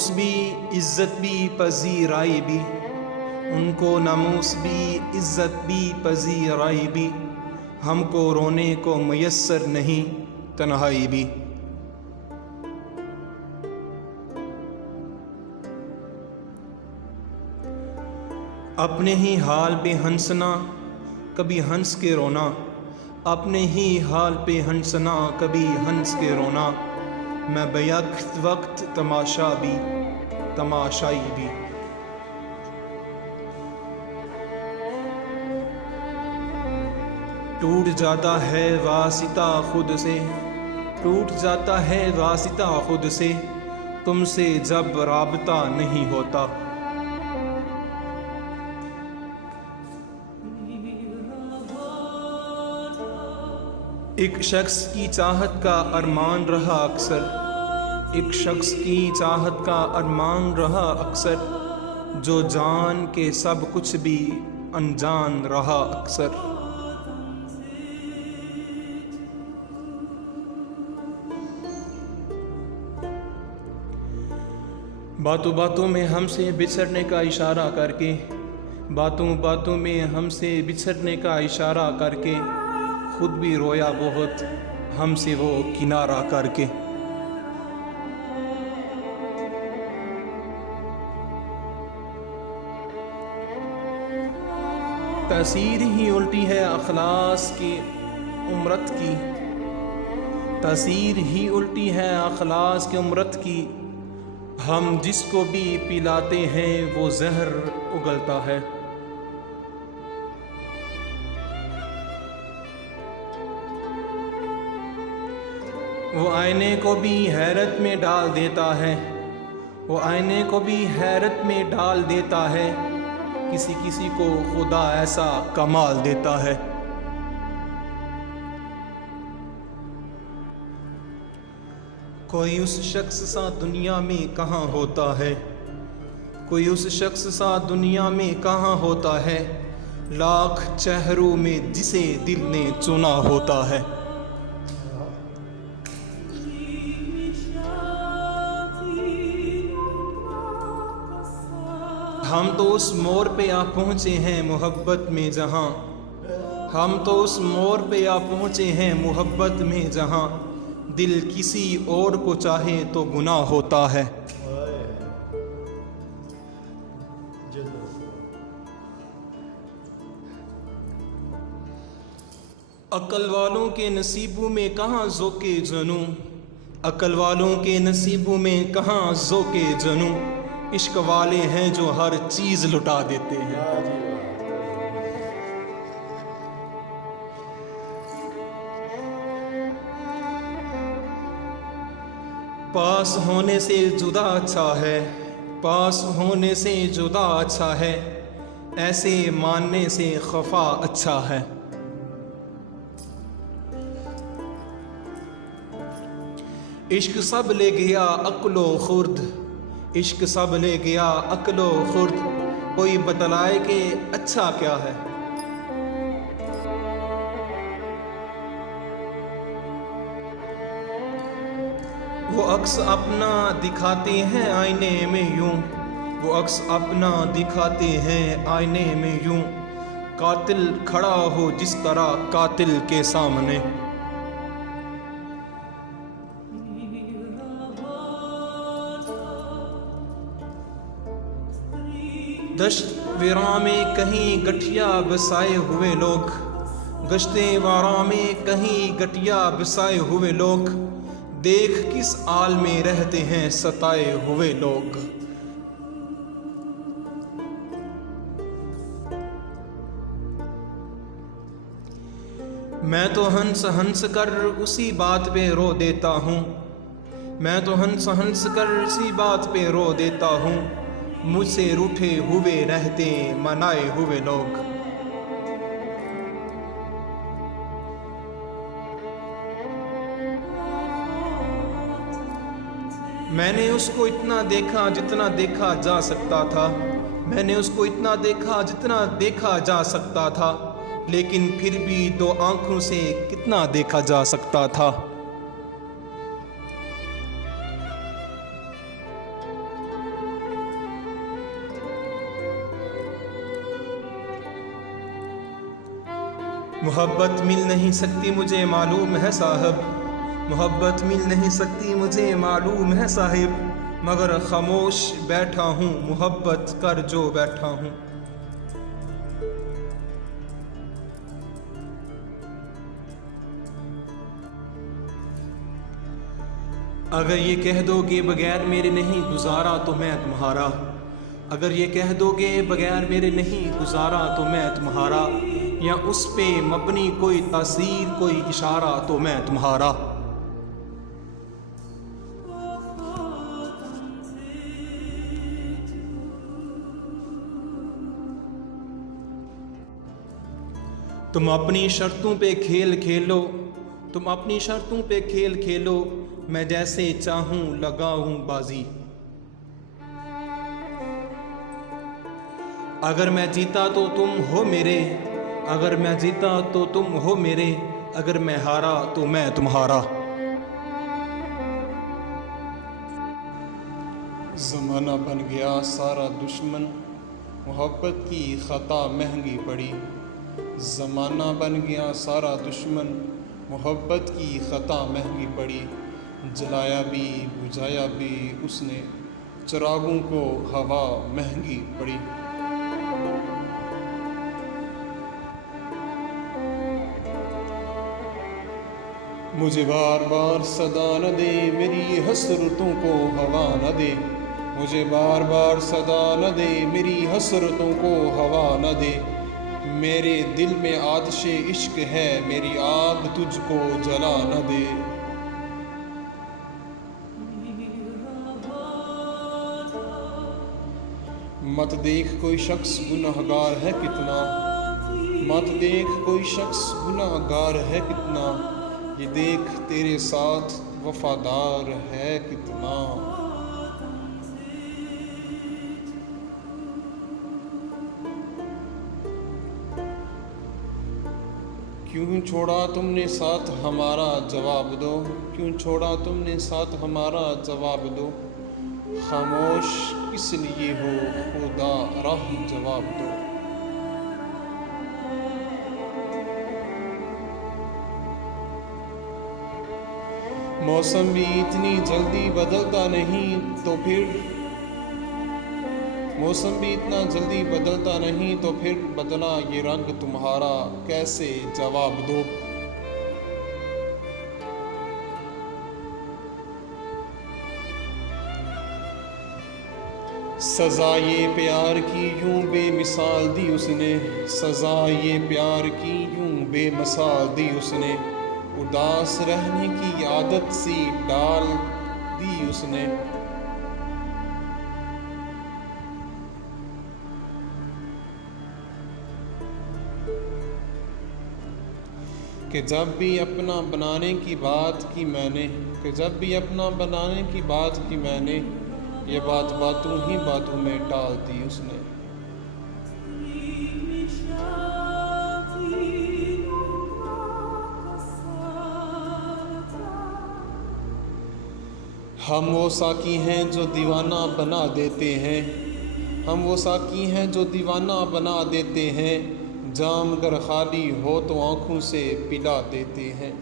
नामूस भी इज़्ज़त भी पजीराई भी, उनको नामूस भी इज़्ज़त भी पजीराई भी, हमको रोने को मयस्सर नहीं तन्हाई भी। अपने ही हाल पे हंसना कभी हंस के रोना, अपने ही हाल पे हंसना कभी हंस के रोना, मैं बैक वक्त तमाशा भी तमाशाई भी। टूट जाता है वासिता खुद से, टूट जाता है वासिता खुद से, तुमसे जब राबता नहीं होता। एक शख्स की चाहत का अरमान रहा अक्सर, एक शख्स की चाहत का अरमान रहा अक्सर, जो जान के सब कुछ भी अनजान रहा अक्सर। बातों बातों में हमसे बिछड़ने का इशारा करके, बातों बातों में हमसे बिछड़ने का इशारा करके, खुद भी रोया बहुत हमसे वो किनारा करके। तासीर ही उल्टी है अखलास की उम्रत की, तासीर ही उल्टी है अखलास की उम्रत की, हम जिसको भी पिलाते हैं वो जहर उगलता है। वो आईने को भी हैरत में डाल देता है, वो आईने को भी हैरत में डाल देता है, किसी किसी को खुदा ऐसा कमाल देता है। कोई उस शख्स सा दुनिया में कहाँ होता है, कोई उस शख्स सा दुनिया में कहाँ होता है, लाख चेहरों में जिसे दिल ने चुना होता है। हम तो उस मोड़ पे आ पहुँचे हैं मोहब्बत में जहाँ, हम तो उस मोड़ पे आ पहुँचे हैं मोहब्बत में जहाँ, दिल किसी और को चाहे तो गुनाह होता है। अक्ल वालों के नसीबों में कहाँ ज़ोके जनू, अक्ल वालों के नसीबों में कहाँ ज़ोके जनू, इश्क वाले हैं जो हर चीज़ लुटा देते हैं। पास होने से जुदा अच्छा है, पास होने से जुदा अच्छा है, ऐसे मानने से खफा अच्छा है। इश्क सब ले गया अक्लो खुर्द, इश्क सब ले गया अक्लो खुर्द, कोई बतलाए कि अच्छा क्या है। वो अक्स अपना दिखाते हैं आईने में यूं, वो अक्स अपना दिखाते हैं आईने में यूं, कातिल खड़ा हो जिस तरह कातिल के सामने। दश्त वीरां में कहीं गठिया बसाए हुए लोग, गश्ते वारा में कहीं गठिया बसाए हुए लोग, देख किस आल में रहते हैं सताए हुए लोग। मैं तो हंस हंस कर उसी बात पे रो देता हूँ, मैं तो हंस हंस कर उसी बात पे रो देता हूँ, मुझसे रूठे हुए रहते मनाए हुए लोग। मैंने उसको इतना देखा जितना देखा जा सकता था, मैंने उसको इतना देखा जितना देखा जा सकता था, लेकिन फिर भी दो आंखों से कितना देखा जा सकता था। मोहब्बत मिल नहीं सकती मुझे मालूम है साहब, मोहब्बत मिल नहीं सकती मुझे मालूम है साहिब, मगर खामोश बैठा हूँ मोहब्बत कर जो बैठा हूँ। अगर ये कह दोगे बगैर मेरे नहीं गुजारा तो मैं तुम्हारा, अगर ये कह दोगे बगैर मेरे नहीं गुजारा तो मैं तुम्हारा, या उस पे मबनी कोई तासीर कोई इशारा तो मैं तुम्हारा। तुम अपनी शर्तों पे खेल खेलो, तुम अपनी शर्तों पे खेल खेलो, मैं जैसे चाहूं लगाऊं बाजी। अगर मैं जीता तो तुम हो मेरे, अगर मैं जीता तो तुम हो मेरे, अगर मैं हारा तो मैं तुम्हारा। ज़माना बन गया सारा दुश्मन, मोहब्बत की ख़ता महंगी पड़ी। ज़माना बन गया सारा दुश्मन, मोहब्बत की ख़ता महंगी पड़ी। जलाया भी बुझाया भी उसने, चिरागों को हवा महंगी पड़ी। मुझे बार बार सदा न दे, मेरी हसरतों को हवा न दे। मुझे बार बार सदा न दे, मेरी हसरतों को हवा न दे। मेरे दिल में आतिशे इश्क है, मेरी आग तुझको जला न दे। मत देख कोई शख्स गुनहगार है कितना, मत देख कोई शख्स गुनहगार है कितना, ये देख तेरे साथ वफादार है कितना। क्यों छोड़ा तुमने साथ हमारा जवाब दो, क्यों छोड़ा तुमने साथ हमारा जवाब दो। खामोश किस लिए हो खुदा राह जवाब दो। मौसम भी इतनी जल्दी बदलता नहीं तो फिर, मौसम भी इतना जल्दी बदलता नहीं तो फिर बदला ये रंग तुम्हारा कैसे जवाब दो। सजा ये प्यार की यूं बेमिसाल दी उसने, सजा ये प्यार की यूं बेमिसाल दी उसने। उदास रहने की आदत सी डाल दी उसने। कि जब भी अपना बनाने की बात की मैंने, कि जब भी अपना बनाने की बात की मैंने, ये बात बातों ही बातों में टाल दी उसने। हम वो साकी हैं जो दीवाना बना देते हैं, हम वो साकी हैं जो दीवाना बना देते हैं। जाम अगर खाली हो तो आँखों से पिला देते हैं।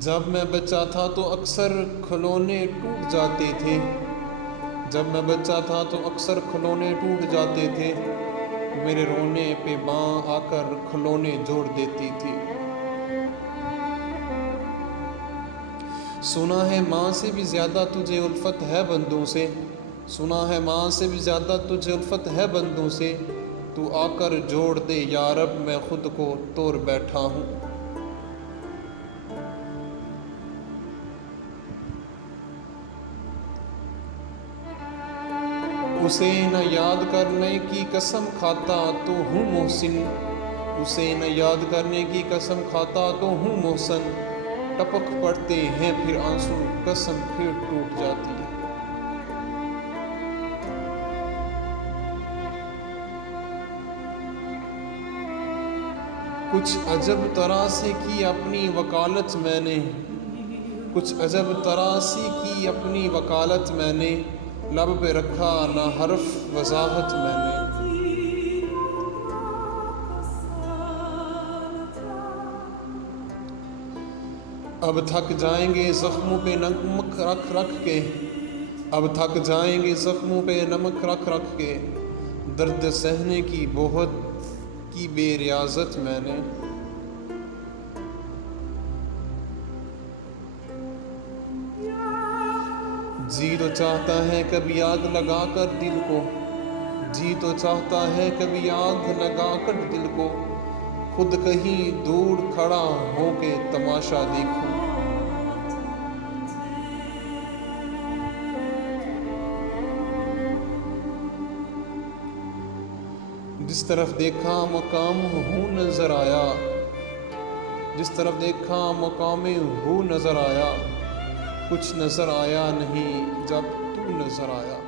जब मैं बच्चा था तो अक्सर खिलौने टूट जाते थे, जब मैं बच्चा था तो अक्सर खिलौने टूट जाते थे। मेरे रोने पे माँ आकर खिलौने जोड़ देती थी। सुना है माँ से भी ज़्यादा तुझे उल्फत है बंदों से, सुना है माँ से भी ज़्यादा तुझे उल्फत है बंदों से। तू आकर जोड़ दे या रब मैं खुद को तोड़ बैठा हूँ। उसे न याद करने की कसम खाता तो हूँ मोहसिन, उसे न याद करने की कसम खाता तो हूँ मोहसिन। टपक पड़ते हैं फिर आंसू, कसम फिर टूट जाती है। कुछ अजब तरह से की अपनी वकालत मैंने, कुछ अजब तरासी की अपनी वकालत मैंने, लब पे रखा ना हर्फ वजाहत मैंने। अब थक जाएंगे ज़ख्मों पे नमक रख रख के, अब थक जाएंगे ज़ख्मों पे नमक रख रख के, दर्द सहने की बहुत की बेरियाजत मैंने। जी तो चाहता है कभी आग लगाकर दिल को, जी तो चाहता है कभी आग लगाकर दिल को, खुद कहीं दूर खड़ा होके तमाशा देखूं। जिस तरफ देखा मकाम हूँ नजर आया, जिस तरफ देखा मकाम हूँ नजर आया, कुछ नजर आया नहीं जब तू नजर आया।